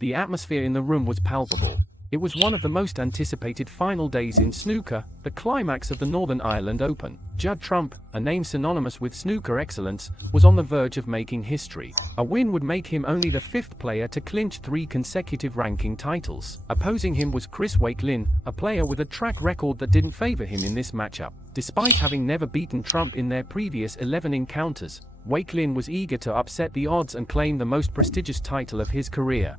The atmosphere in the room was palpable. It was one of the most anticipated final days in snooker, the climax of the Northern Ireland Open. Judd Trump, a name synonymous with snooker excellence, was on the verge of making history. A win would make him only the fifth player to clinch 3 consecutive ranking titles. Opposing him was Wakelin, a player with a track record that didn't favor him in this matchup. Despite having never beaten Trump in their previous 11 encounters, Wakelin was eager to upset the odds and claim the most prestigious title of his career.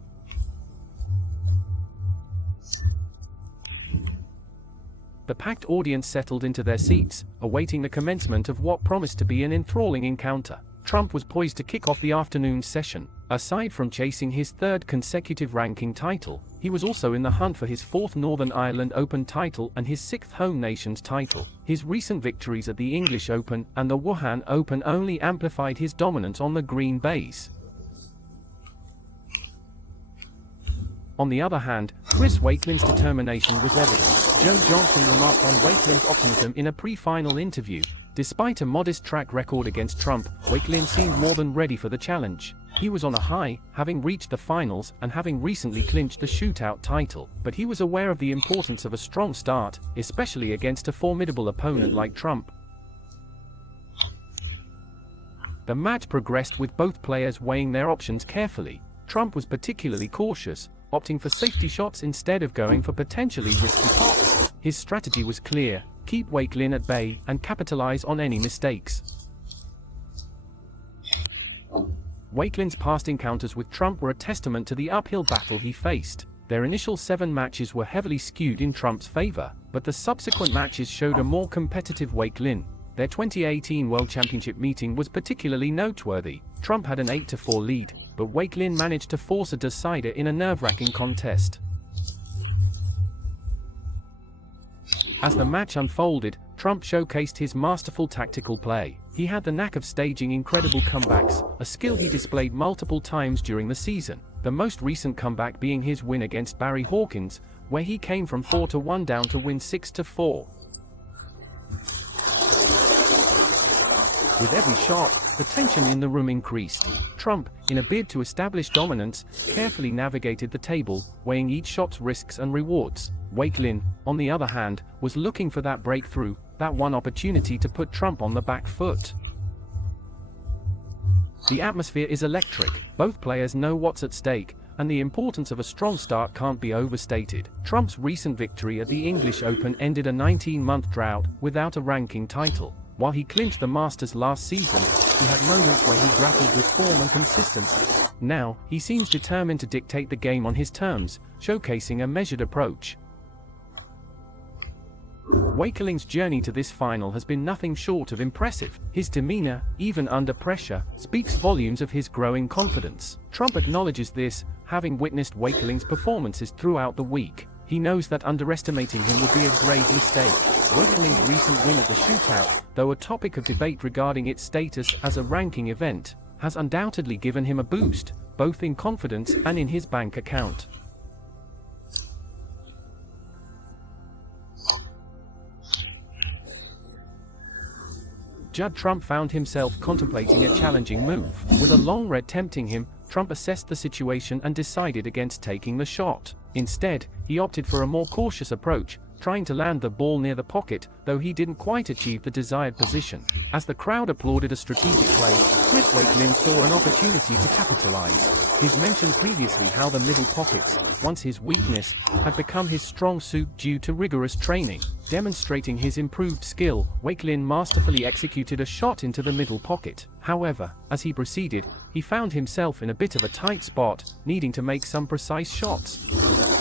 The packed audience settled into their seats, awaiting the commencement of what promised to be an enthralling encounter. Trump was poised to kick off the afternoon session. Aside from chasing his 3rd consecutive ranking title, he was also in the hunt for his 4th Northern Ireland Open title and his 6th home nations title. His recent victories at the English Open and the Wuhan Open only amplified his dominance on the green baize. On the other hand, Wakelin's determination was evident. Joe Johnson remarked on Wakelin's optimism in a pre-final interview. Despite a modest track record against Trump, Wakelin seemed more than ready for the challenge. He was on a high, having reached the finals and having recently clinched the shootout title, but he was aware of the importance of a strong start, especially against a formidable opponent like Trump. The match progressed with both players weighing their options carefully. Trump was particularly cautious, opting for safety shots instead of going for potentially risky pots. His strategy was clear: keep Wakelin at bay and capitalize on any mistakes. Wakelin's past encounters with Trump were a testament to the uphill battle he faced. Their initial 7 matches were heavily skewed in Trump's favor, but the subsequent matches showed a more competitive Wakelin. Their 2018 World Championship meeting was particularly noteworthy. Trump had an 8-4 lead, but Wakelin managed to force a decider in a nerve-wracking contest. As the match unfolded, Trump showcased his masterful tactical play. He had the knack of staging incredible comebacks, a skill he displayed multiple times during the season, the most recent comeback being his win against Barry Hawkins, where he came from 4-1 down to win 6-4. With every shot, the tension in the room increased. Trump, in a bid to establish dominance, carefully navigated the table, weighing each shot's risks and rewards. Wakelin, on the other hand, was looking for that breakthrough, that one opportunity to put Trump on the back foot. The atmosphere is electric. Both players know what's at stake, and the importance of a strong start can't be overstated. Trump's recent victory at the English Open ended a 19-month drought without a ranking title. While he clinched the Masters last season, he had moments where he grappled with form and consistency. Now, he seems determined to dictate the game on his terms, showcasing a measured approach. Wakelin's journey to this final has been nothing short of impressive. His demeanor, even under pressure, speaks volumes of his growing confidence. Trump acknowledges this, having witnessed Wakelin's performances throughout the week. He knows that underestimating him would be a grave mistake. Wakelin's recent win at the shootout, though a topic of debate regarding its status as a ranking event, has undoubtedly given him a boost, both in confidence and in his bank account. Judd Trump found himself contemplating a challenging move. With a long red tempting him, Trump assessed the situation and decided against taking the shot. Instead, he opted for a more cautious approach, trying to land the ball near the pocket, though he didn't quite achieve the desired position. As the crowd applauded a strategic play, Wakelin saw an opportunity to capitalize. He's mentioned previously how the middle pockets, once his weakness, had become his strong suit due to rigorous training. Demonstrating his improved skill, Wakelin masterfully executed a shot into the middle pocket. However, as he proceeded, he found himself in a bit of a tight spot, needing to make some precise shots.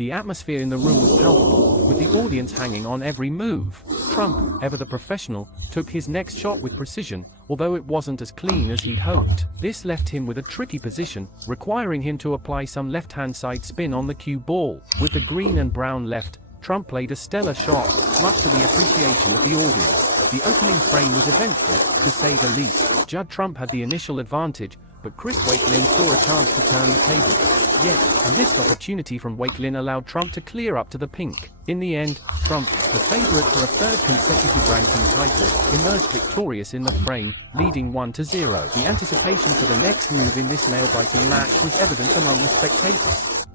The atmosphere in the room was palpable, with the audience hanging on every move. Trump, ever the professional, took his next shot with precision, although it wasn't as clean as he'd hoped. This left him with a tricky position, requiring him to apply some left-hand side spin on the cue ball. With the green and brown left, Trump played a stellar shot, much to the appreciation of the audience. The opening frame was eventful, to say the least. Judd Trump had the initial advantage, but Chris Wakelin saw a chance to turn the tables. Yet, a missed opportunity from Wakelin allowed Trump to clear up to the pink. In the end, Trump, the favorite for a third consecutive ranking title, emerged victorious in the frame, leading 1-0. The anticipation for the next move in this nail-biting match was evident among the spectators.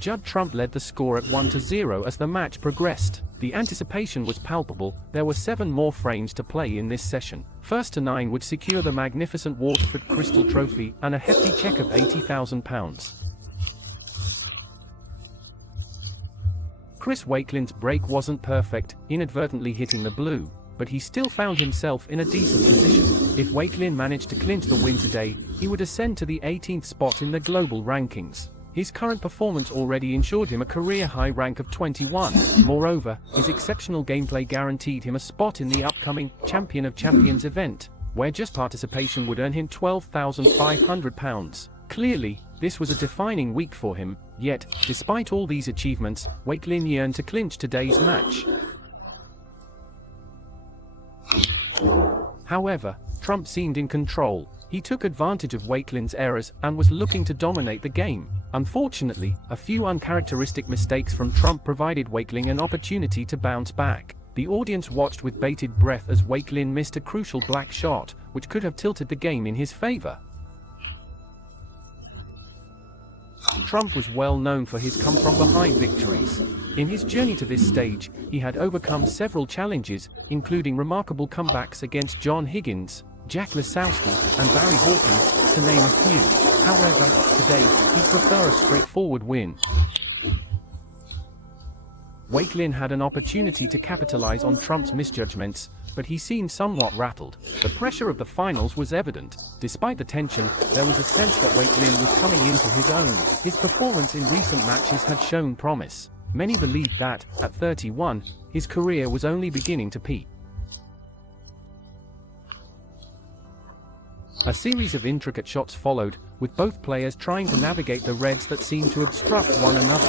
Judd Trump led the score at 1-0 as the match progressed. The anticipation was palpable. There were 7 more frames to play in this session. First to 9 would secure the magnificent Waterford Crystal Trophy and a hefty check of £80,000. Chris Wakelin's break wasn't perfect, inadvertently hitting the blue, but he still found himself in a decent position. If Wakelin managed to clinch the win today, he would ascend to the 18th spot in the global rankings. His current performance already ensured him a career-high rank of 21. Moreover, his exceptional gameplay guaranteed him a spot in the upcoming Champion of Champions event, where just participation would earn him £12,500. Clearly, this was a defining week for him, yet, despite all these achievements, Wakelin yearned to clinch today's match. However, Trump seemed in control. He took advantage of Wakelin's errors and was looking to dominate the game. Unfortunately, a few uncharacteristic mistakes from Trump provided Wakelin an opportunity to bounce back. The audience watched with bated breath as Wakelin missed a crucial black shot, which could have tilted the game in his favor. Trump was well known for his come-from-behind victories. In his journey to this stage, he had overcome several challenges, including remarkable comebacks against John Higgins, Jack Lisowski, and Barry Hawkins, to name a few. However, today, he'd prefer a straightforward win. Wakelin had an opportunity to capitalize on Trump's misjudgments, but he seemed somewhat rattled. The pressure of the finals was evident. Despite the tension, there was a sense that Wakelin was coming into his own. His performance in recent matches had shown promise. Many believed that, at 31, his career was only beginning to peak. A series of intricate shots followed, with both players trying to navigate the reds that seemed to obstruct one another.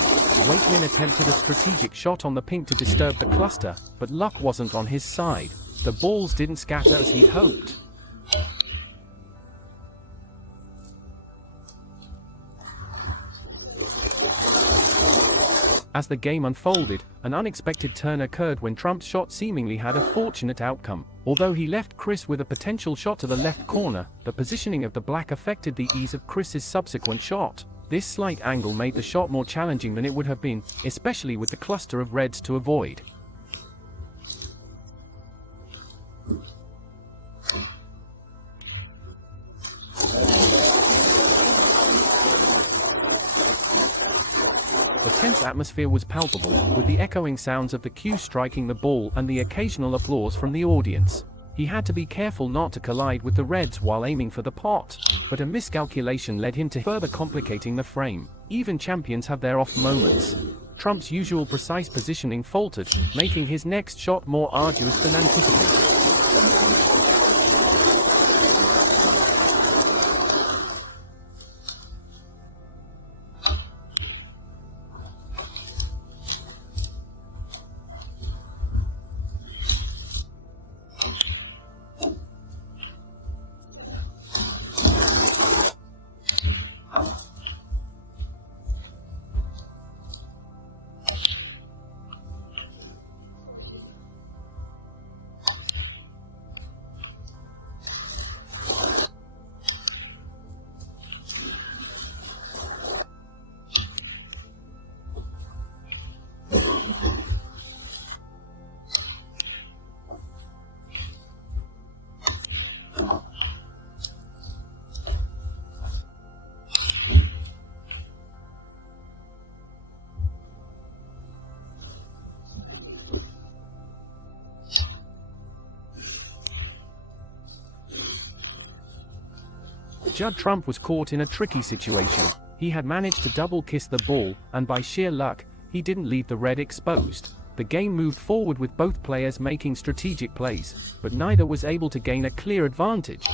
Wakelin attempted a strategic shot on the pink to disturb the cluster, but luck wasn't on his side. The balls didn't scatter as he'd hoped. As the game unfolded, an unexpected turn occurred when Trump's shot seemingly had a fortunate outcome. Although he left Chris with a potential shot to the left corner, the positioning of the black affected the ease of Chris's subsequent shot. This slight angle made the shot more challenging than it would have been, especially with the cluster of reds to avoid. The tense atmosphere was palpable, with the echoing sounds of the cue striking the ball and the occasional applause from the audience. He had to be careful not to collide with the reds while aiming for the pot, but a miscalculation led him to further complicating the frame. Even champions have their off moments. Trump's usual precise positioning faltered, making his next shot more arduous than anticipated. Judd Trump was caught in a tricky situation. He had managed to double kiss the ball, and by sheer luck, he didn't leave the red exposed. The game moved forward with both players making strategic plays, but neither was able to gain a clear advantage.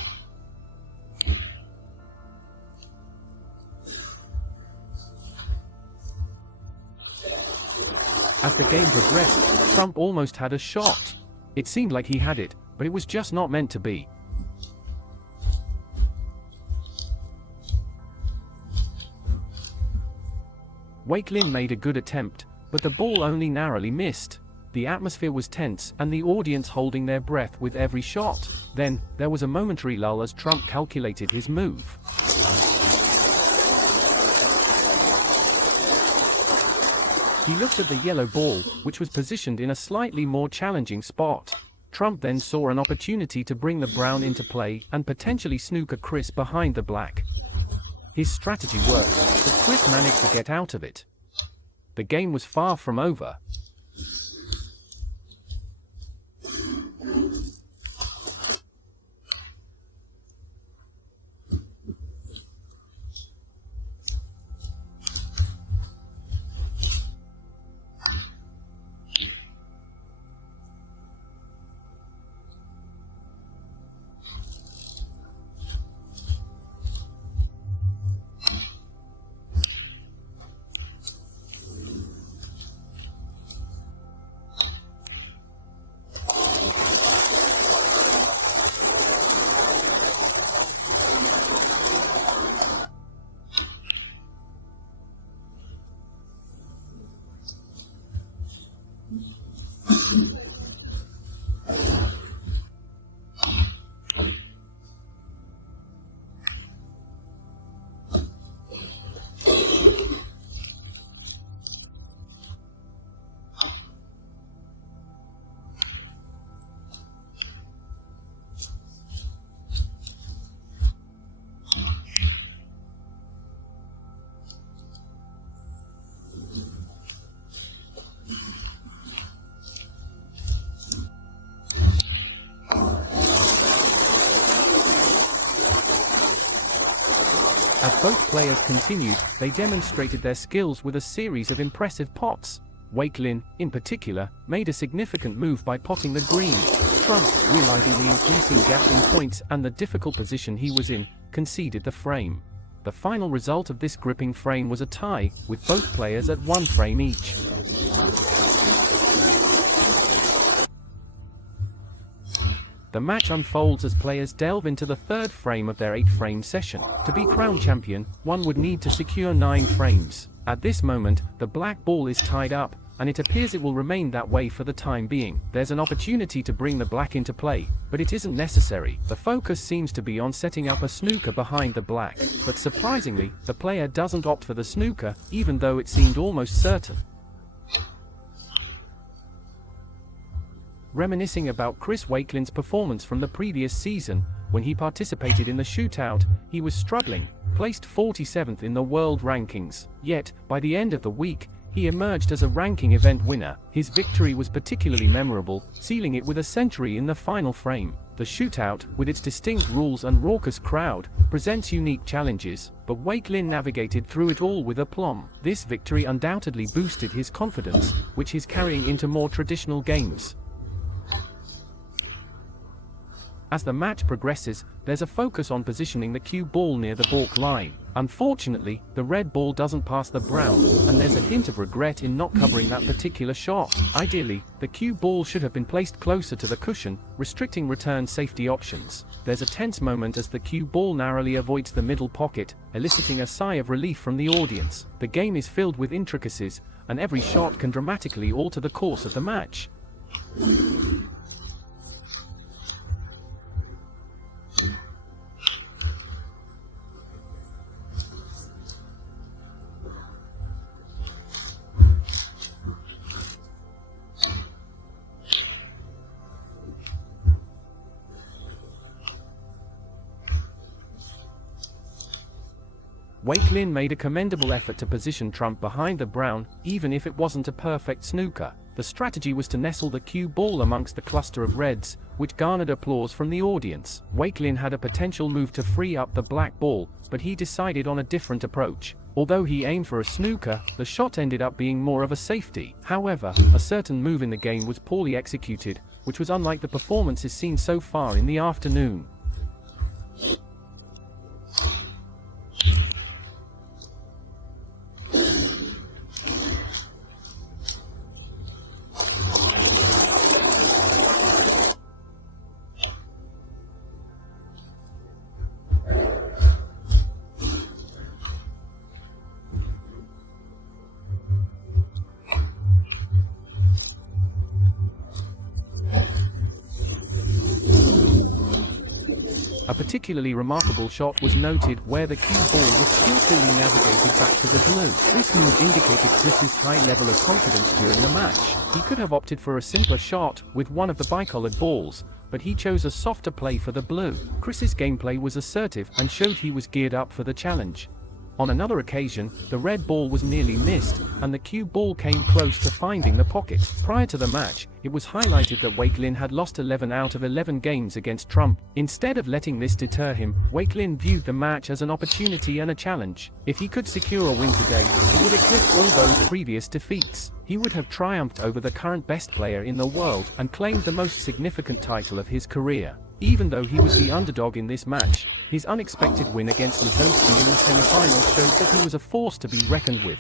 As the game progressed, Trump almost had a shot. It seemed like he had it, but it was just not meant to be. Wakelin made a good attempt, but the ball only narrowly missed. The atmosphere was tense and the audience holding their breath with every shot. Then, there was a momentary lull as Trump calculated his move. He looked at the yellow ball, which was positioned in a slightly more challenging spot. Trump then saw an opportunity to bring the brown into play and potentially snooker Chris behind the black. His strategy worked, but Chris managed to get out of it. The game was far from over. As both players continued, they demonstrated their skills with a series of impressive pots. Wakelin, in particular, made a significant move by potting the green. Trump, realizing the increasing gap in points and the difficult position he was in, conceded the frame. The final result of this gripping frame was a tie, with both players at 1 frame each. The match unfolds as players delve into the 3rd frame of their 8-frame session. To be crowned champion, one would need to secure 9 frames. At this moment, the black ball is tied up, and it appears it will remain that way for the time being. There's an opportunity to bring the black into play, but it isn't necessary. The focus seems to be on setting up a snooker behind the black, but surprisingly, the player doesn't opt for the snooker, even though it seemed almost certain. Reminiscing about Chris Wakelin's performance from the previous season, when he participated in the shootout, he was struggling, placed 47th in the world rankings. Yet, by the end of the week, he emerged as a ranking event winner. His victory was particularly memorable, sealing it with a century in the final frame. The shootout, with its distinct rules and raucous crowd, presents unique challenges, but Wakelin navigated through it all with aplomb. This victory undoubtedly boosted his confidence, which he's carrying into more traditional games. As the match progresses, there's a focus on positioning the cue ball near the balk line. Unfortunately, the red ball doesn't pass the brown, and there's a hint of regret in not covering that particular shot. Ideally, the cue ball should have been placed closer to the cushion, restricting return safety options. There's a tense moment as the cue ball narrowly avoids the middle pocket, eliciting a sigh of relief from the audience. The game is filled with intricacies, and every shot can dramatically alter the course of the match. Wakelin made a commendable effort to position Trump behind the brown, even if it wasn't a perfect snooker. The strategy was to nestle the cue ball amongst the cluster of reds, which garnered applause from the audience. Wakelin had a potential move to free up the black ball, but he decided on a different approach. Although he aimed for a snooker, the shot ended up being more of a safety. However, a certain move in the game was poorly executed, which was unlike the performances seen so far in the afternoon. A particularly remarkable shot was noted where the cue ball was skillfully navigated back to the blue. This move indicated Chris's high level of confidence during the match. He could have opted for a simpler shot with one of the bicolored balls, but he chose a softer play for the blue. Chris's gameplay was assertive and showed he was geared up for the challenge. On another occasion, the red ball was nearly missed, and the cue ball came close to finding the pocket. Prior to the match, it was highlighted that Wakelin had lost 11 out of 11 games against Trump. Instead of letting this deter him, Wakelin viewed the match as an opportunity and a challenge. If he could secure a win today, it would eclipse all those previous defeats. He would have triumphed over the current best player in the world and claimed the most significant title of his career. Even though he was the underdog in this match, his unexpected win against U.S.C in the semi-finals showed that he was a force to be reckoned with.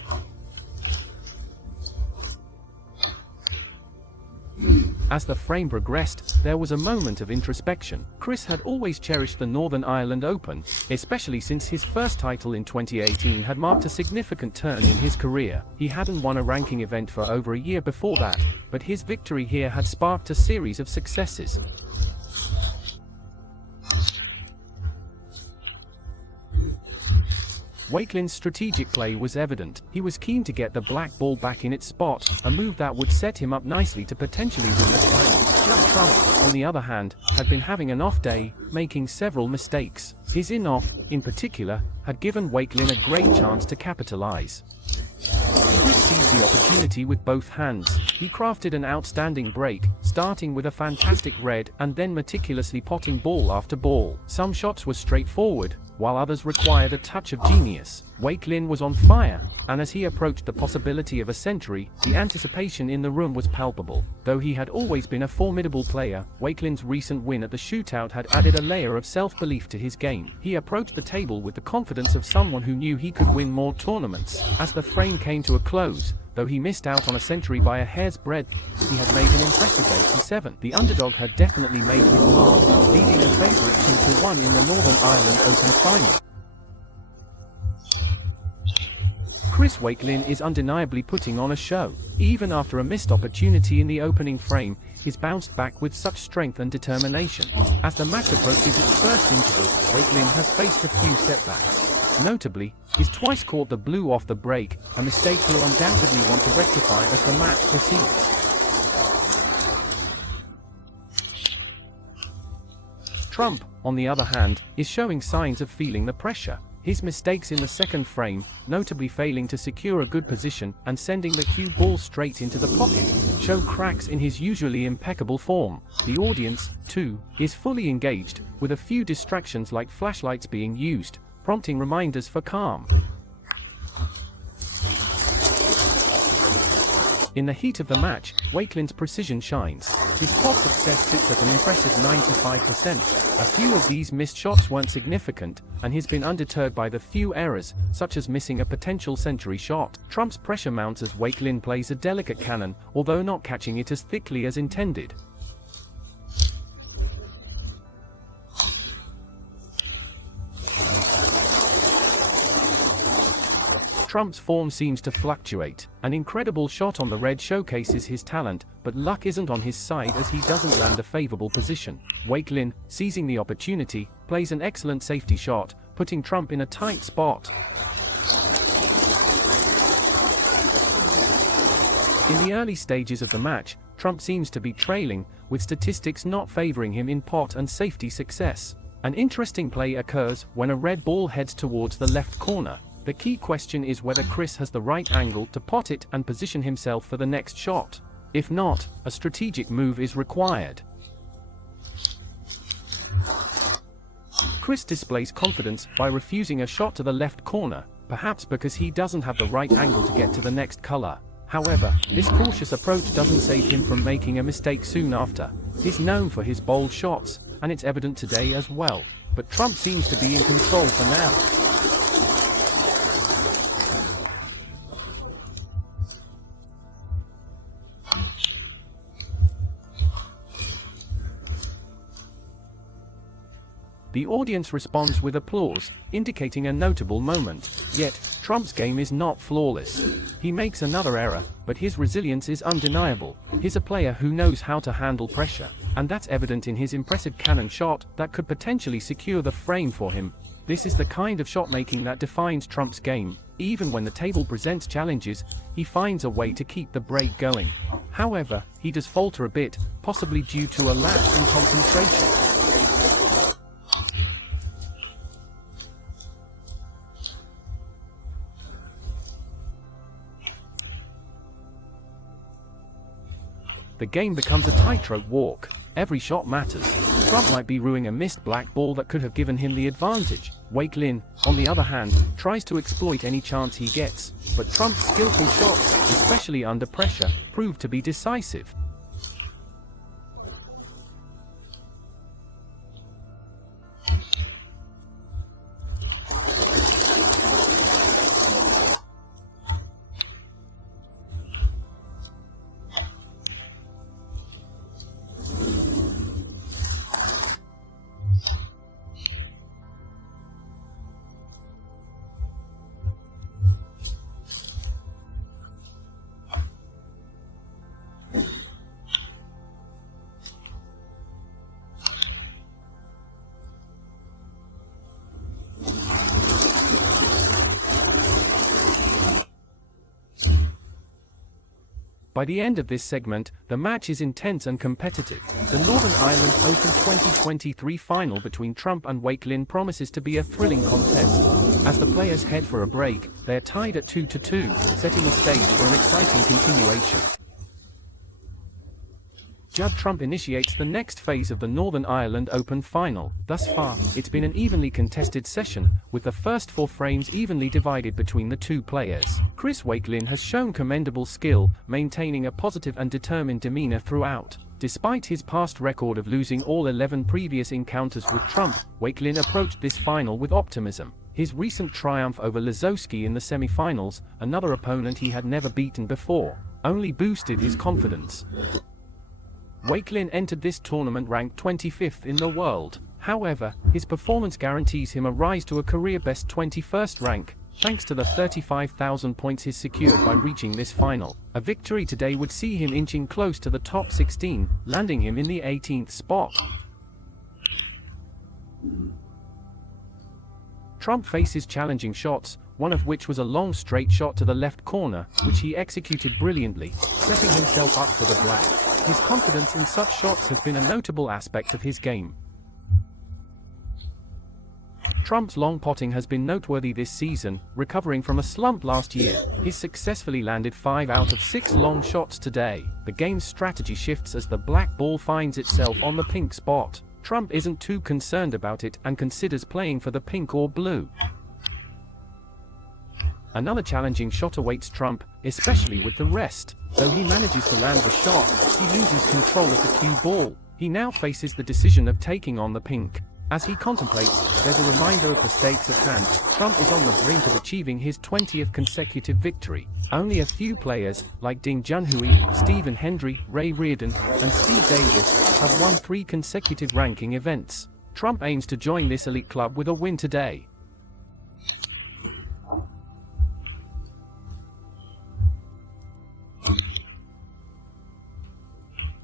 As the frame progressed, there was a moment of introspection. Chris had always cherished the Northern Ireland Open, especially since his first title in 2018 had marked a significant turn in his career. He hadn't won a ranking event for over a year before that, but his victory here had sparked a series of successes. Wakelin's strategic play was evident. He was keen to get the black ball back in its spot, a move that would set him up nicely to potentially win the frame. Judd Trump, on the other hand, had been having an off day, making several mistakes. His in-off, in particular, had given Wakelin a great chance to capitalize. Chris seized the opportunity with both hands. He crafted an outstanding break, starting with a fantastic red and then meticulously potting ball after ball. Some shots were straightforward, while others required a touch of genius. Wakelin was on fire, and as he approached the possibility of a century, the anticipation in the room was palpable. Though he had always been a formidable player, Wakelin's recent win at the shootout had added a layer of self-belief to his game. He approached the table with the confidence of someone who knew he could win more tournaments. As the frame came to a close, though he missed out on a century by a hair's breadth, he had made an impressive 87. The underdog had definitely made his mark, leading a favourite 2-1 in the Northern Ireland Open final. Chris Wakelin is undeniably putting on a show. Even after a missed opportunity in the opening frame, he's bounced back with such strength and determination. As the match approaches its first interval, Wakelin has faced a few setbacks. Notably, he's twice caught the blue off the break, a mistake he'll undoubtedly want to rectify as the match proceeds. Trump, on the other hand, is showing signs of feeling the pressure. His mistakes in the second frame, notably failing to secure a good position and sending the cue ball straight into the pocket, show cracks in his usually impeccable form. The audience, too, is fully engaged, with a few distractions like flashlights being used, prompting reminders for calm. In the heat of the match, Wakelin's precision shines. His pot success sits at an impressive 95%. A few of these missed shots weren't significant, and he's been undeterred by the few errors, such as missing a potential century shot. Trump's pressure mounts as Wakelin plays a delicate cannon, although not catching it as thickly as intended. Trump's form seems to fluctuate. An incredible shot on the red showcases his talent, but luck isn't on his side as he doesn't land a favorable position. Wakelin, seizing the opportunity, plays an excellent safety shot, putting Trump in a tight spot. In the early stages of the match, Trump seems to be trailing, with statistics not favoring him in pot and safety success. An interesting play occurs when a red ball heads towards the left corner. The key question is whether Chris has the right angle to pot it and position himself for the next shot. If not, a strategic move is required. Chris displays confidence by refusing a shot to the left corner, perhaps because he doesn't have the right angle to get to the next color. However, this cautious approach doesn't save him from making a mistake soon after. He's known for his bold shots, and it's evident today as well. But Trump seems to be in control for now. The audience responds with applause, indicating a notable moment. Yet, Trump's game is not flawless. He makes another error, but his resilience is undeniable. He's a player who knows how to handle pressure, and that's evident in his impressive cannon shot that could potentially secure the frame for him. This is the kind of shot making that defines Trump's game. Even when the table presents challenges, he finds a way to keep the break going. However, he does falter a bit, possibly due to a lapse in concentration. The game becomes a tightrope walk. Every shot matters. Trump might be ruining a missed black ball that could have given him the advantage. Wakelin, on the other hand, tries to exploit any chance he gets, but Trump's skillful shots, especially under pressure, prove to be decisive. By the end of this segment, the match is intense and competitive. The Northern Ireland Open 2023 final between Trump and Wakelin promises to be a thrilling contest. As the players head for a break, they are tied at 2-2, setting the stage for an exciting continuation. Judd Trump initiates the next phase of the Northern Ireland Open final. Thus far, it's been an evenly contested session, with the first 4 frames evenly divided between the two players. Chris Wakelin has shown commendable skill, maintaining a positive and determined demeanor throughout. Despite his past record of losing all 11 previous encounters with Trump, Wakelin approached this final with optimism. His recent triumph over U.S.C in the semi-finals, another opponent he had never beaten before, only boosted his confidence. Wakelin entered this tournament ranked 25th in the world. However, his performance guarantees him a rise to a career-best 21st rank, thanks to the 35,000 points he's secured by reaching this final. A victory today would see him inching close to the top 16, landing him in the 18th spot. Trump faces challenging shots, one of which was a long straight shot to the left corner, which he executed brilliantly, setting himself up for the black. His confidence in such shots has been a notable aspect of his game. Trump's long potting has been noteworthy this season, recovering from a slump last year. He's successfully landed 5 out of 6 long shots today. The game's strategy shifts as the black ball finds itself on the pink spot. Trump isn't too concerned about it and considers playing for the pink or blue. Another challenging shot awaits Trump, especially with the rest. Though he manages to land the shot, he loses control of the cue ball. He now faces the decision of taking on the pink. As he contemplates, there's a reminder of the stakes at hand. Trump is on the brink of achieving his 20th consecutive victory. Only a few players, like Ding Junhui, Stephen Hendry, Ray Reardon, and Steve Davis, have won 3 consecutive ranking events. Trump aims to join this elite club with a win today.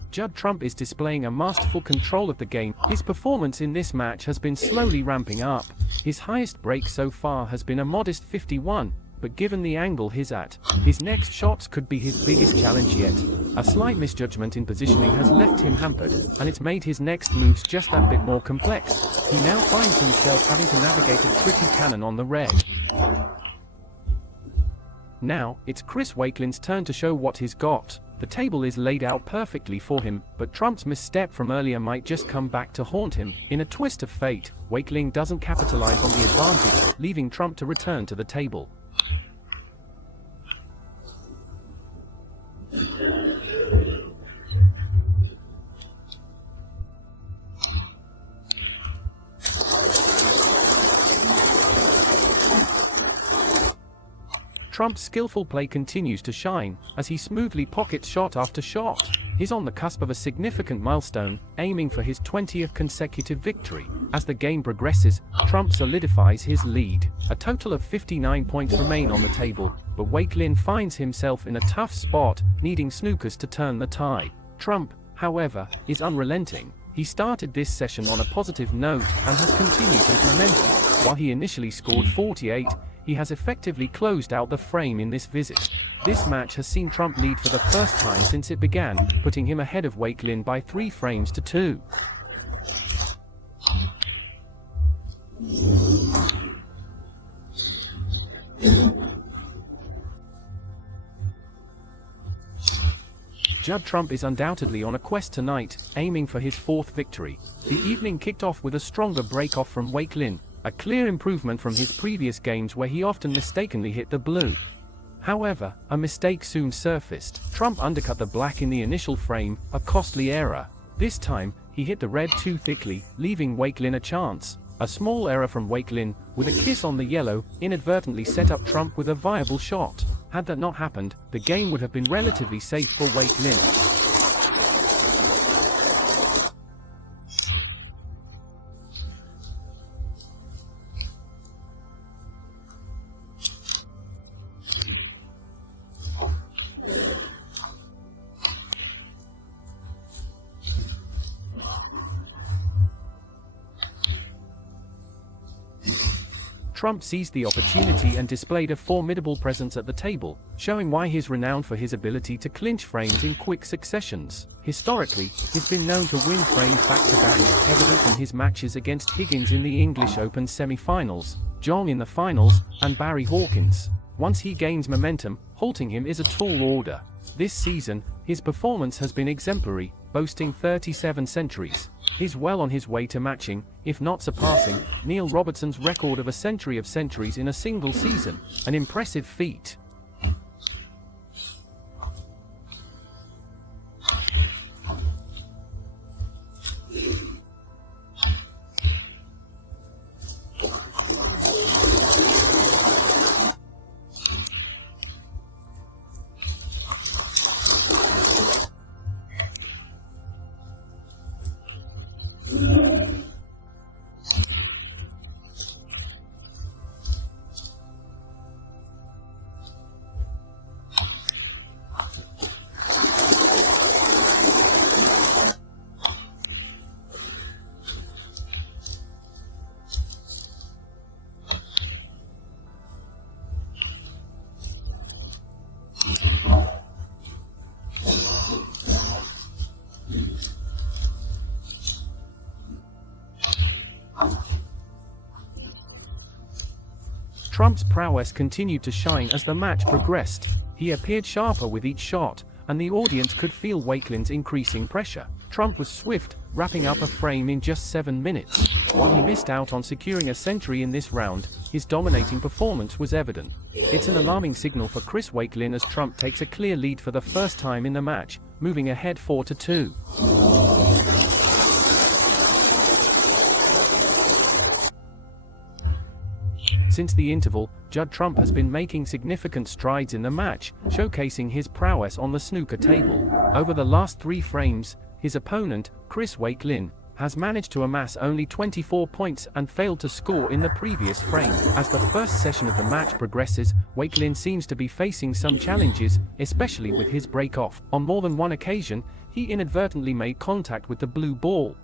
Judd Trump is displaying a masterful control of the game. His performance in this match has been slowly ramping up. His highest break so far has been a modest 51, but given the angle he's at, his next shots could be his biggest challenge yet. A slight misjudgment in positioning has left him hampered, and it's made his next moves just that bit more complex. He now finds himself having to navigate a tricky cannon on the red. Now, it's Chris Wakelin's turn to show what he's got. The table is laid out perfectly for him, but Trump's misstep from earlier might just come back to haunt him. In a twist of fate, Wakelin doesn't capitalize on the advantage, leaving Trump to return to the table. Trump's skillful play continues to shine, as he smoothly pockets shot after shot. He's on the cusp of a significant milestone, aiming for his 20th consecutive victory. As the game progresses, Trump solidifies his lead. A total of 59 points remain on the table, but Wakelin finds himself in a tough spot, needing snookers to turn the tide. Trump, however, is unrelenting. He started this session on a positive note and has continued his momentum. While he initially scored 48, he has effectively closed out the frame in this visit. This match has seen Trump lead for the first time since it began, putting him ahead of Wakelin by 3 frames to 2. Judd Trump is undoubtedly on a quest tonight, aiming for his 4th victory. The evening kicked off with a stronger break-off from Wakelin, a clear improvement from his previous games where he often mistakenly hit the blue. However, a mistake soon surfaced. Trump undercut the black in the initial frame, a costly error. This time, he hit the red too thickly, leaving Wakelin a chance. A small error from Wakelin, with a kiss on the yellow, inadvertently set up Trump with a viable shot. Had that not happened, the game would have been relatively safe for Wakelin. Trump seized the opportunity and displayed a formidable presence at the table, showing why he's renowned for his ability to clinch frames in quick successions. Historically, he's been known to win frames back-to-back, evident in his matches against Higgins in the English Open semi-finals, John in the finals, and Barry Hawkins. Once he gains momentum, halting him is a tall order. This season, his performance has been exemplary, boasting 37 centuries. He's well on his way to matching, if not surpassing, Neil Robertson's record of a century of centuries in a single season, an impressive feat. Trump's prowess continued to shine as the match progressed. He appeared sharper with each shot, and the audience could feel Wakelin's increasing pressure. Trump was swift, wrapping up a frame in just 7 minutes. While he missed out on securing a century in this round, his dominating performance was evident. It's an alarming signal for Chris Wakelin as Trump takes a clear lead for the first time in the match, moving ahead 4-2. Since the interval, Judd Trump has been making significant strides in the match, showcasing his prowess on the snooker table. Over the last 3 frames, his opponent, Chris Wakelin, has managed to amass only 24 points and failed to score in the previous frame. As the first session of the match progresses, Wakelin seems to be facing some challenges, especially with his break-off. On more than one occasion, he inadvertently made contact with the blue ball.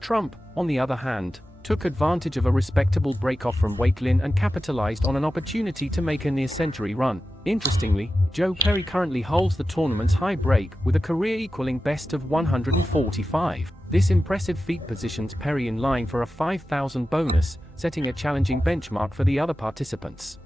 Trump, on the other hand, took advantage of a respectable break-off from Wakelin and capitalized on an opportunity to make a near-century run. Interestingly, Joe Perry currently holds the tournament's high break with a career equaling best of 145. This impressive feat positions Perry in line for a 5,000 bonus, setting a challenging benchmark for the other participants.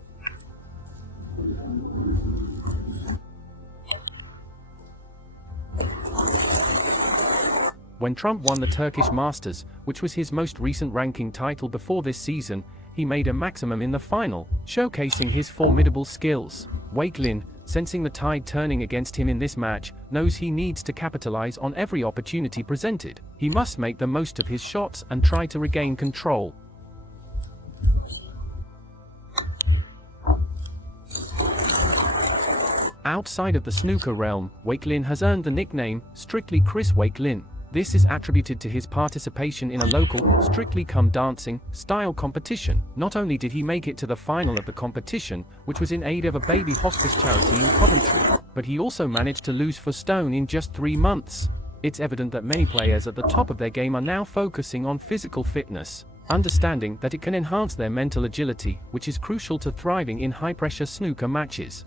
When Trump won the Turkish Masters, which was his most recent ranking title before this season, he made a maximum in the final, showcasing his formidable skills. Wakelin, sensing the tide turning against him in this match, knows he needs to capitalize on every opportunity presented. He must make the most of his shots and try to regain control. Outside of the snooker realm, Wakelin has earned the nickname Strictly Chris Wakelin. This is attributed to his participation in a local, Strictly Come Dancing style competition. Not only did he make it to the final of the competition, which was in aid of a baby hospice charity in Coventry, but he also managed to lose for stone in just 3 months. It's evident that many players at the top of their game are now focusing on physical fitness, understanding that it can enhance their mental agility, which is crucial to thriving in high-pressure snooker matches.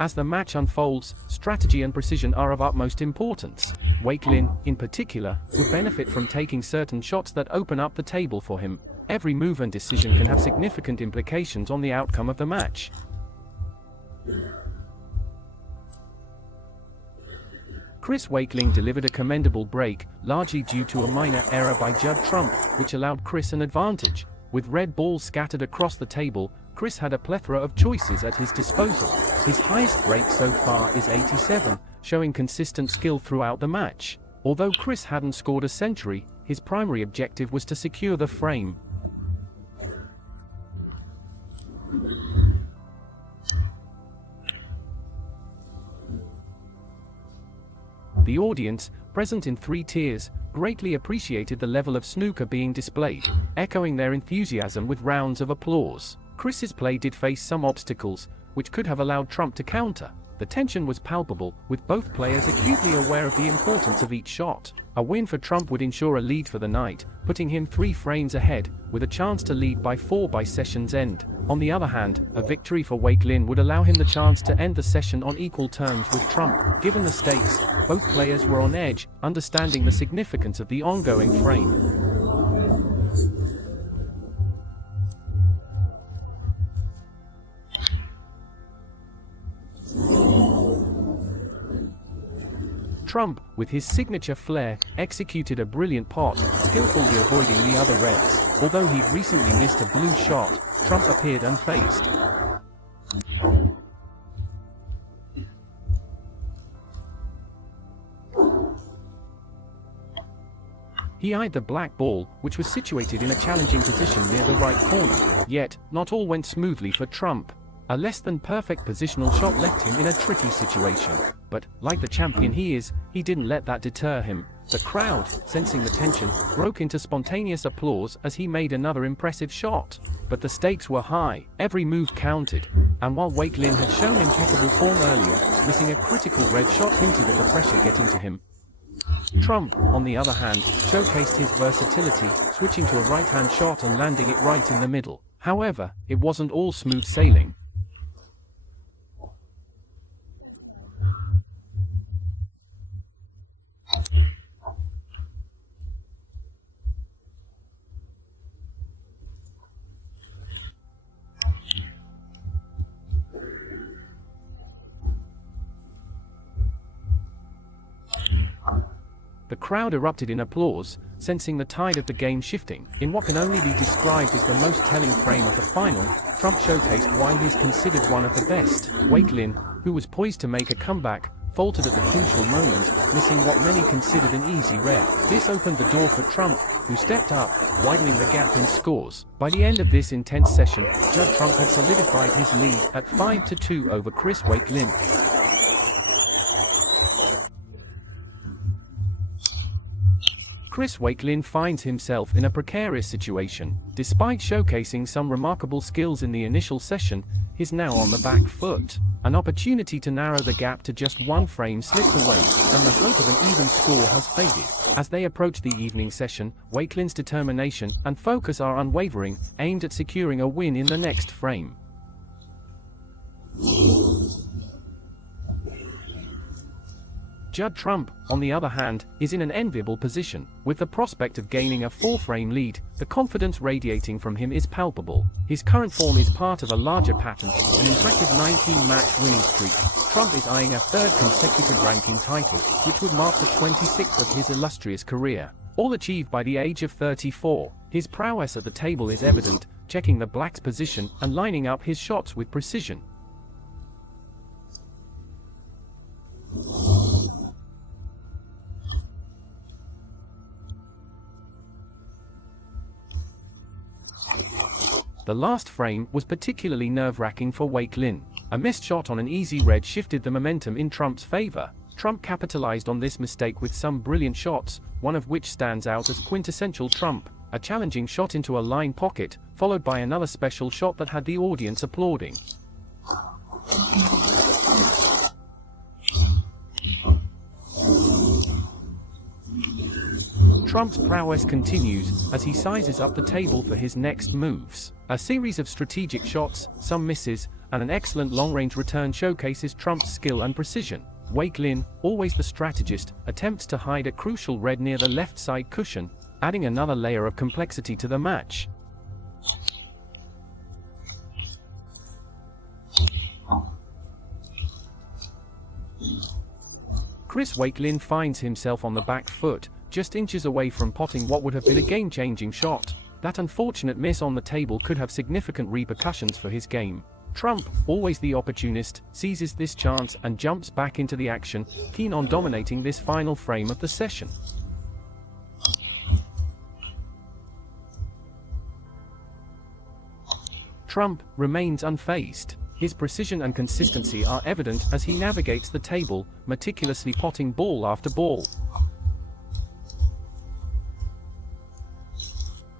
As the match unfolds, strategy and precision are of utmost importance. Wakelin, in particular, would benefit from taking certain shots that open up the table for him. Every move and decision can have significant implications on the outcome of the match. Chris Wakelin delivered a commendable break, largely due to a minor error by Judd Trump, which allowed Chris an advantage. With red balls scattered across the table, Chris had a plethora of choices at his disposal. His highest break so far is 87, showing consistent skill throughout the match. Although Chris hadn't scored a century, his primary objective was to secure the frame. The audience, present in 3 tiers, greatly appreciated the level of snooker being displayed, echoing their enthusiasm with rounds of applause. Chris's play did face some obstacles, which could have allowed Trump to counter. The tension was palpable, with both players acutely aware of the importance of each shot. A win for Trump would ensure a lead for the night, putting him 3 frames ahead, with a chance to lead by 4 by session's end. On the other hand, a victory for Wakelin would allow him the chance to end the session on equal terms with Trump. Given the stakes, both players were on edge, understanding the significance of the ongoing frame. Trump, with his signature flair, executed a brilliant pot, skillfully avoiding the other reds. Although he'd recently missed a blue shot, Trump appeared unfazed. He eyed the black ball, which was situated in a challenging position near the right corner. Yet, not all went smoothly for Trump. A less than perfect positional shot left him in a tricky situation. But, like the champion he is, he didn't let that deter him. The crowd, sensing the tension, broke into spontaneous applause as he made another impressive shot. But the stakes were high, every move counted, and while Wakelin had shown impeccable form earlier, missing a critical red shot hinted at the pressure getting to him. Trump, on the other hand, showcased his versatility, switching to a right-hand shot and landing it right in the middle. However, it wasn't all smooth sailing. The crowd erupted in applause, sensing the tide of the game shifting. In what can only be described as the most telling frame of the final, Trump showcased why he is considered one of the best. Wakelin, who was poised to make a comeback, faltered at the crucial moment, missing what many considered an easy red. This opened the door for Trump, who stepped up, widening the gap in scores. By the end of this intense session, Judd Trump had solidified his lead at 5-2 over Chris Wakelin. Chris Wakelin finds himself in a precarious situation. Despite showcasing some remarkable skills in the initial session, he's now on the back foot. An opportunity to narrow the gap to just 1 frame slipped away, and the hope of an even score has faded. As they approach the evening session, Wakelin's determination and focus are unwavering, aimed at securing a win in the next frame. Judd Trump, on the other hand, is in an enviable position. With the prospect of gaining a 4-frame lead, the confidence radiating from him is palpable. His current form is part of a larger pattern, an impressive 19-match winning streak. Trump is eyeing a 3rd consecutive ranking title, which would mark the 26th of his illustrious career, all achieved by the age of 34. His prowess at the table is evident, checking the black's position and lining up his shots with precision. The last frame was particularly nerve-wracking for Wakelin. A missed shot on an easy red shifted the momentum in Trump's favor. Trump capitalized on this mistake with some brilliant shots, one of which stands out as quintessential Trump, a challenging shot into a line pocket, followed by another special shot that had the audience applauding. Trump's prowess continues as he sizes up the table for his next moves. A series of strategic shots, some misses, and an excellent long-range return showcases Trump's skill and precision. Wakelin, always the strategist, attempts to hide a crucial red near the left side cushion, adding another layer of complexity to the match. Chris Wakelin finds himself on the back foot, just inches away from potting what would have been a game-changing shot. That unfortunate miss on the table could have significant repercussions for his game. Trump, always the opportunist, seizes this chance and jumps back into the action, keen on dominating this final frame of the session. Trump remains unfazed. His precision and consistency are evident as he navigates the table, meticulously potting ball after ball.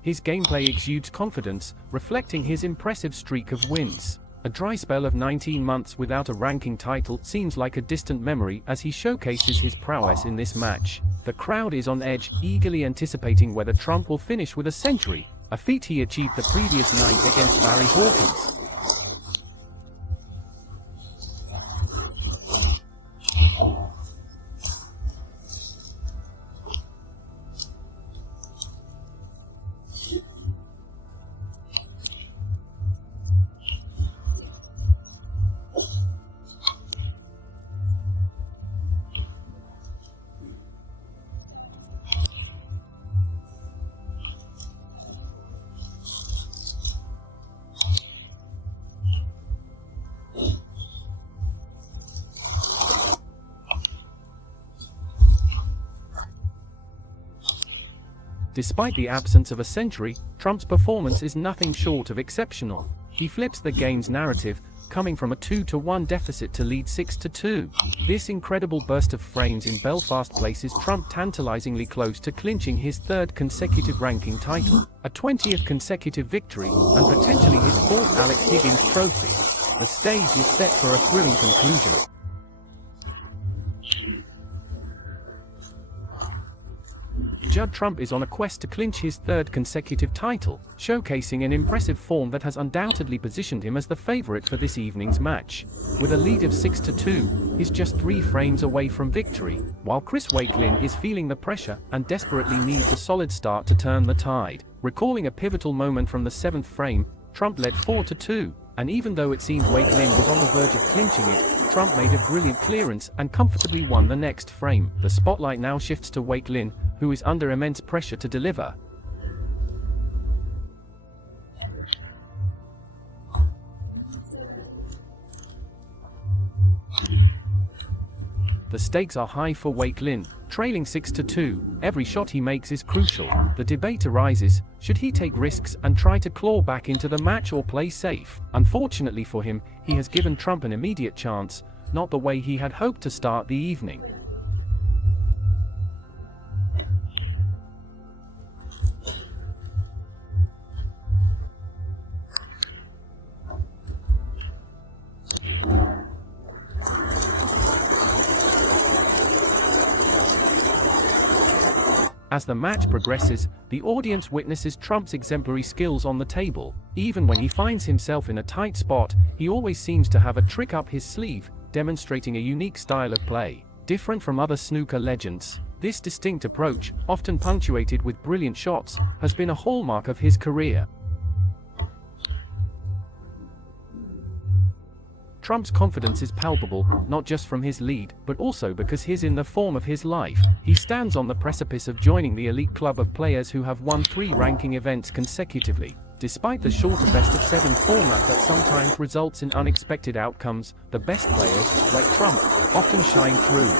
His gameplay exudes confidence, reflecting his impressive streak of wins. A dry spell of 19 months without a ranking title seems like a distant memory as he showcases his prowess in this match. The crowd is on edge, eagerly anticipating whether Trump will finish with a century, a feat he achieved the previous night against Barry Hawkins. Despite the absence of a century, Trump's performance is nothing short of exceptional. He flips the game's narrative, coming from a 2-1 deficit to lead 6-2. This incredible burst of frames in Belfast places Trump tantalizingly close to clinching his 3rd consecutive ranking title, a 20th consecutive victory, and potentially his 4th Alex Higgins trophy. The stage is set for a thrilling conclusion. Judd Trump is on a quest to clinch his 3rd consecutive title, showcasing an impressive form that has undoubtedly positioned him as the favorite for this evening's match. With a lead of 6-2, he's just 3 frames away from victory, while Chris Wakelin is feeling the pressure and desperately needs a solid start to turn the tide. Recalling a pivotal moment from the 7th frame, Trump led 4-2, and even though it seemed Wakelin was on the verge of clinching it, Trump made a brilliant clearance and comfortably won the next frame. The spotlight now shifts to Wakelin, who is under immense pressure to deliver. The stakes are high for Wakelin, trailing 6-2. Every shot he makes is crucial. The debate arises, should he take risks and try to claw back into the match or play safe? Unfortunately for him, he has given Trump an immediate chance, not the way he had hoped to start the evening. As the match progresses, the audience witnesses Trump's exemplary skills on the table. Even when he finds himself in a tight spot, he always seems to have a trick up his sleeve, demonstrating a unique style of play. Different from other snooker legends, this distinct approach, often punctuated with brilliant shots, has been a hallmark of his career. Trump's confidence is palpable, not just from his lead, but also because he's in the form of his life. He stands on the precipice of joining the elite club of players who have won 3 ranking events consecutively. Despite the shorter best-of-7 format that sometimes results in unexpected outcomes, the best players, like Trump, often shine through.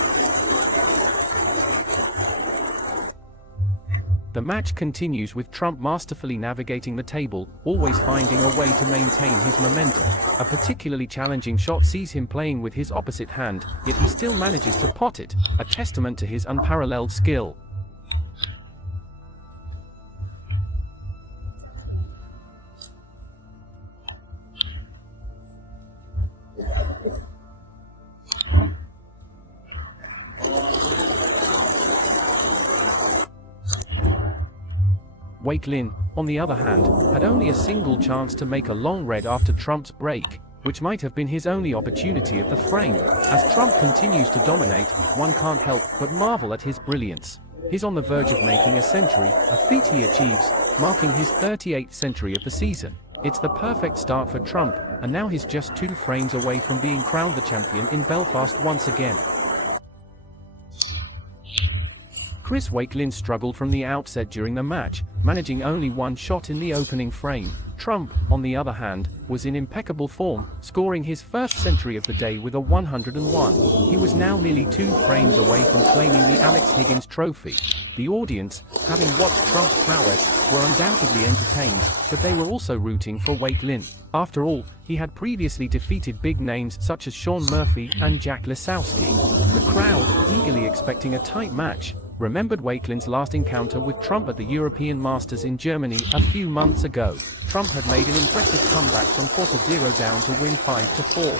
The match continues with Trump masterfully navigating the table, always finding a way to maintain his momentum. A particularly challenging shot sees him playing with his opposite hand, yet he still manages to pot it, a testament to his unparalleled skill. Wakelin, on the other hand, had only a single chance to make a long red after Trump's break, which might have been his only opportunity of the frame. As Trump continues to dominate, one can't help but marvel at his brilliance. He's on the verge of making a century, a feat he achieves, marking his 38th century of the season. It's the perfect start for Trump, and now he's just 2 frames away from being crowned the champion in Belfast once again. Chris Wakelin struggled from the outset during the match, managing only 1 shot in the opening frame. Trump, on the other hand, was in impeccable form, scoring his first century of the day with a 101. He was now nearly 2 frames away from claiming the Alex Higgins trophy. The audience, having watched Trump's prowess, were undoubtedly entertained, but they were also rooting for Wakelin. After all, he had previously defeated big names such as Shawn Murphy and Jack Lisowski. The crowd, eagerly expecting a tight match, remembered Wakelin's last encounter with Trump at the European Masters in Germany a few months ago. Trump had made an impressive comeback from 4-0 down to win 5-4.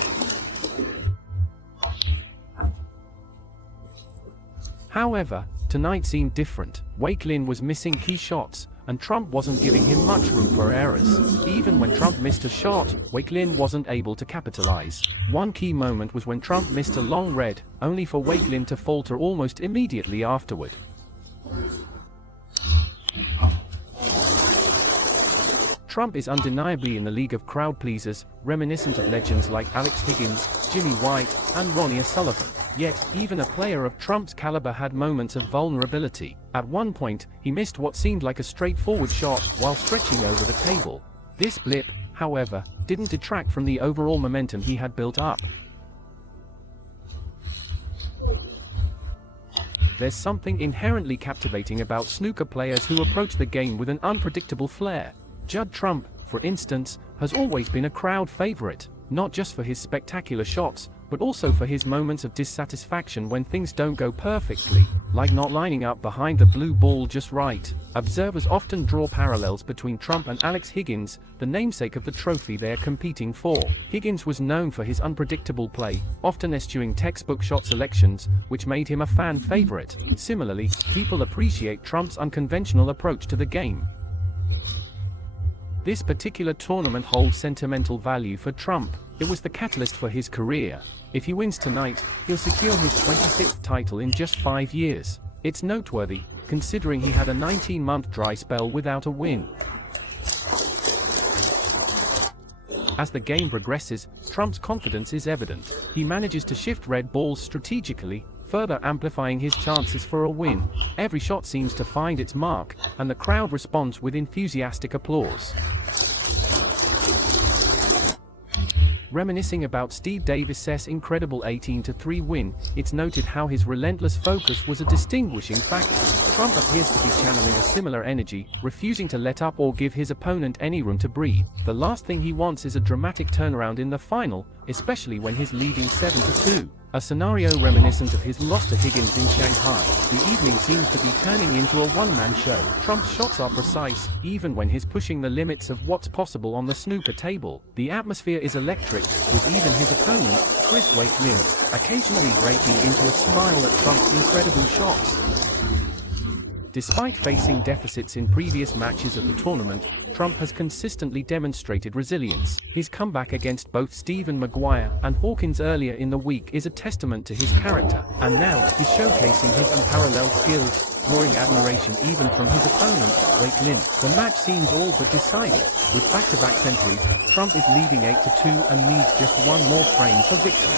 However, tonight seemed different. Wakelin was missing key shots, and Trump wasn't giving him much room for errors. Even when Trump missed a shot, Wakelin wasn't able to capitalize. One key moment was when Trump missed a long red, only for Wakelin to falter almost immediately afterward. Trump is undeniably in the league of crowd pleasers, reminiscent of legends like Alex Higgins, Jimmy White, and Ronnie O'Sullivan. Yet, even a player of Trump's caliber had moments of vulnerability. At one point, he missed what seemed like a straightforward shot while stretching over the table. This blip, however, didn't detract from the overall momentum he had built up. There's something inherently captivating about snooker players who approach the game with an unpredictable flair. Judd Trump, for instance, has always been a crowd favorite, not just for his spectacular shots, but also for his moments of dissatisfaction when things don't go perfectly, like not lining up behind the blue ball just right. Observers often draw parallels between Trump and Alex Higgins, the namesake of the trophy they're competing for. Higgins was known for his unpredictable play, often eschewing textbook shot selections, which made him a fan favorite. Similarly, people appreciate Trump's unconventional approach to the game. This particular tournament holds sentimental value for Trump. It was the catalyst for his career. If he wins tonight, he'll secure his 26th title in just 5 years. It's noteworthy, considering he had a 19-month dry spell without a win. As the game progresses, Trump's confidence is evident. He manages to shift red balls strategically, further amplifying his chances for a win. Every shot seems to find its mark, and the crowd responds with enthusiastic applause. Reminiscing about Steve Davis's incredible 18-3 win, it's noted how his relentless focus was a distinguishing factor. Trump appears to be channeling a similar energy, refusing to let up or give his opponent any room to breathe. The last thing he wants is a dramatic turnaround in the final, especially when he's leading 7-2. A scenario reminiscent of his loss to Higgins in Shanghai. The evening seems to be turning into a one-man show. Trump's shots are precise, even when he's pushing the limits of what's possible on the snooker table. The atmosphere is electric, with even his opponent, Chris Wakelin, occasionally breaking into a smile at Trump's incredible shots. Despite facing deficits in previous matches of the tournament, Trump has consistently demonstrated resilience. His comeback against both Stephen Maguire and Hawkins earlier in the week is a testament to his character, and now he's showcasing his unparalleled skills, drawing admiration even from his opponent, Wakelin. The match seems all but decided. With back-to-back centuries, Trump is leading 8-2 and needs just one more frame for victory.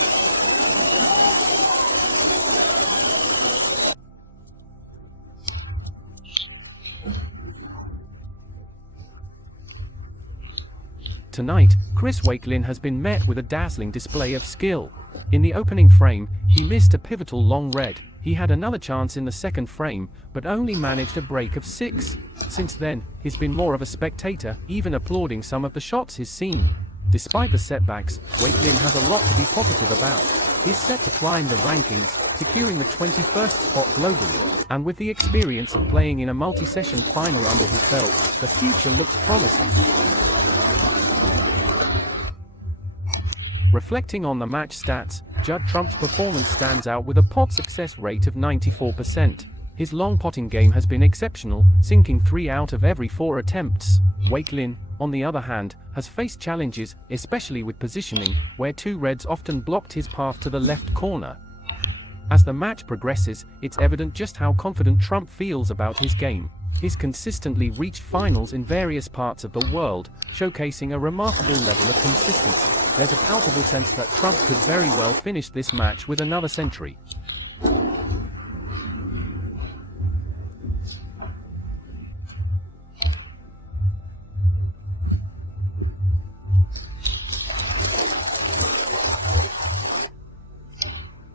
Tonight, Chris Wakelin has been met with a dazzling display of skill. In the opening frame, he missed a pivotal long red. He had another chance in the second frame, but only managed a break of 6. Since then, he's been more of a spectator, even applauding some of the shots he's seen. Despite the setbacks, Wakelin has a lot to be positive about. He's set to climb the rankings, securing the 21st spot globally, and with the experience of playing in a multi-session final under his belt, the future looks promising. Reflecting on the match stats, Judd Trump's performance stands out with a pot success rate of 94%. His long potting game has been exceptional, sinking 3 out of every 4 attempts. Wakelin, on the other hand, has faced challenges, especially with positioning, where 2 reds often blocked his path to the left corner. As the match progresses, it's evident just how confident Trump feels about his game. He's consistently reached finals in various parts of the world, showcasing a remarkable level of consistency. There's a palpable sense that Trump could very well finish this match with another century.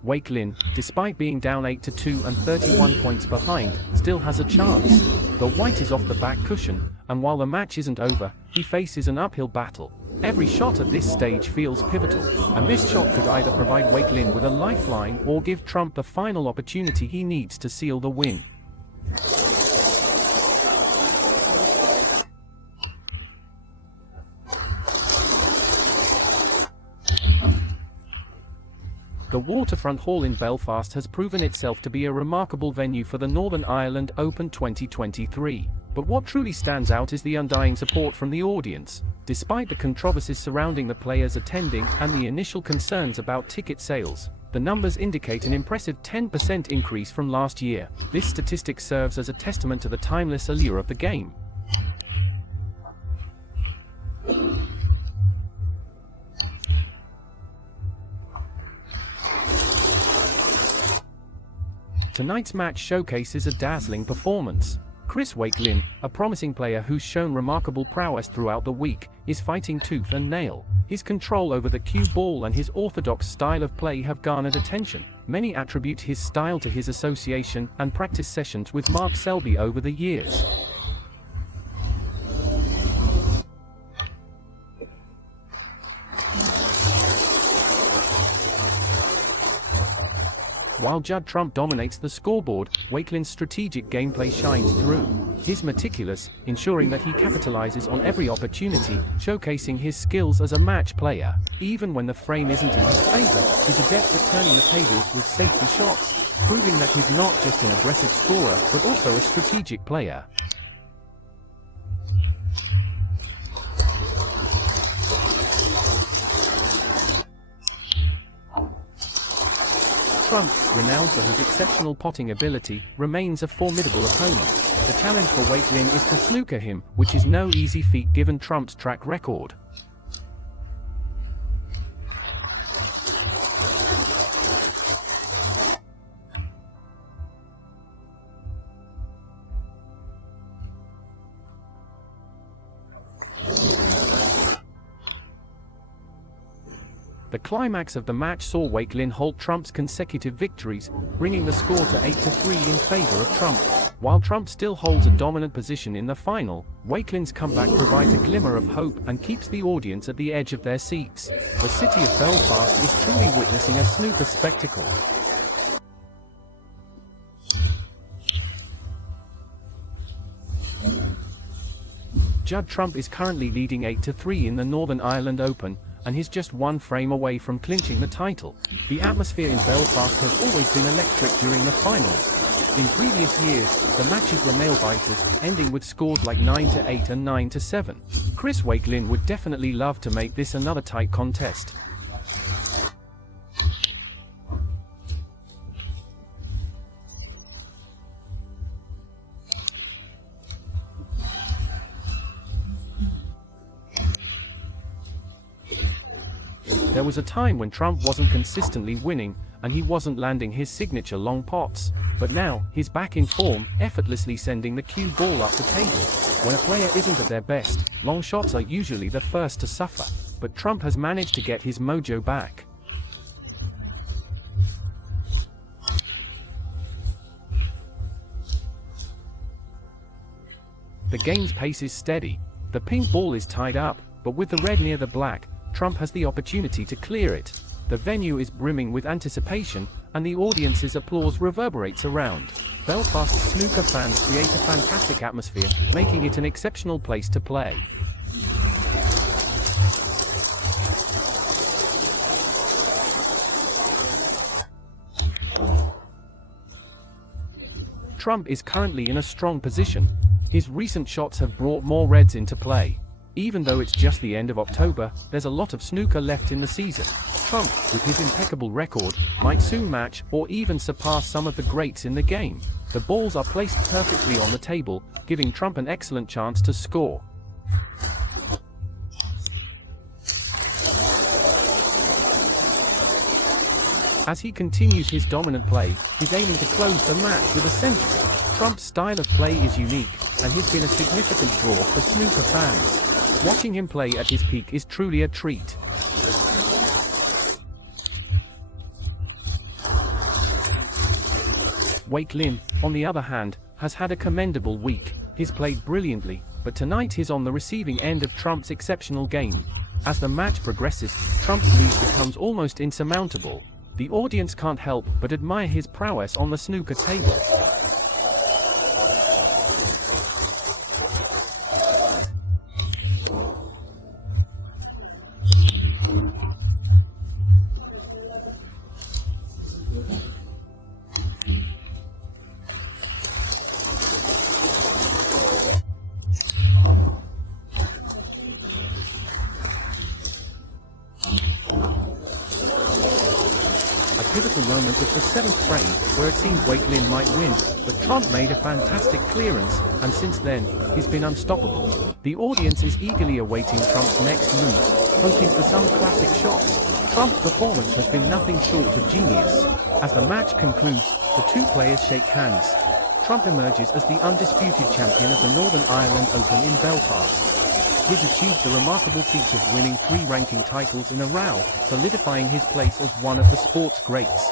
Wakelin, despite being down 8-2 and 31 points behind, still has a chance. The white is off the back cushion, and while the match isn't over, he faces an uphill battle. Every shot at this stage feels pivotal, and this shot could either provide Wakelin with a lifeline or give Trump the final opportunity he needs to seal the win. The Waterfront Hall in Belfast has proven itself to be a remarkable venue for the Northern Ireland Open 2023. But what truly stands out is the undying support from the audience. Despite the controversies surrounding the players attending and the initial concerns about ticket sales, the numbers indicate an impressive 10% increase from last year. This statistic serves as a testament to the timeless allure of the game. Tonight's match showcases a dazzling performance. Chris Wakelin, a promising player who's shown remarkable prowess throughout the week, is fighting tooth and nail. His control over the cue ball and his orthodox style of play have garnered attention. Many attribute his style to his association and practice sessions with Mark Selby over the years. While Judd Trump dominates the scoreboard, Wakelin's strategic gameplay shines through. He's meticulous, ensuring that he capitalizes on every opportunity, showcasing his skills as a match player. Even when the frame isn't in his favor, he's adept at turning the tables with safety shots, proving that he's not just an aggressive scorer, but also a strategic player. Trump, renowned for his exceptional potting ability, remains a formidable opponent. The challenge for Wakelin is to snooker him, which is no easy feat given Trump's track record. The climax of the match saw Wakelin halt Trump's consecutive victories, bringing the score to 8-3 in favor of Trump. While Trump still holds a dominant position in the final, Wakelin's comeback provides a glimmer of hope and keeps the audience at the edge of their seats. The city of Belfast is truly witnessing a snooker spectacle. Judd Trump is currently leading 8-3 in the Northern Ireland Open, and he's just one frame away from clinching the title. The atmosphere in Belfast has always been electric during the finals. In previous years, the matches were nail-biters, ending with scores like 9-8 and 9-7. Chris Wakelin would definitely love to make this another tight contest. There was a time when Trump wasn't consistently winning, and he wasn't landing his signature long pots. But now, he's back in form, effortlessly sending the cue ball up the table. When a player isn't at their best, long shots are usually the first to suffer. But Trump has managed to get his mojo back. The game's pace is steady. The pink ball is tied up, but with the red near the black, Trump has the opportunity to clear it. The venue is brimming with anticipation, and the audience's applause reverberates around. Belfast's snooker fans create a fantastic atmosphere, making it an exceptional place to play. Trump is currently in a strong position. His recent shots have brought more reds into play. Even though it's just the end of October, there's a lot of snooker left in the season. Trump, with his impeccable record, might soon match or even surpass some of the greats in the game. The balls are placed perfectly on the table, giving Trump an excellent chance to score. As he continues his dominant play, he's aiming to close the match with a century. Trump's style of play is unique, and he's been a significant draw for snooker fans. Watching him play at his peak is truly a treat. Wakelin, on the other hand, has had a commendable week. He's played brilliantly, but tonight he's on the receiving end of Trump's exceptional game. As the match progresses, Trump's lead becomes almost insurmountable. The audience can't help but admire his prowess on the snooker table. Pivotal moment was the 7th frame, where it seemed Wakelin might win, but Trump made a fantastic clearance, and since then, he's been unstoppable. The audience is eagerly awaiting Trump's next moves, hoping for some classic shots. Trump's performance has been nothing short of genius. As the match concludes, the two players shake hands. Trump emerges as the undisputed champion of the Northern Ireland Open in Belfast. He's achieved the remarkable feat of winning 3 ranking titles in a row, solidifying his place as one of the sport's greats.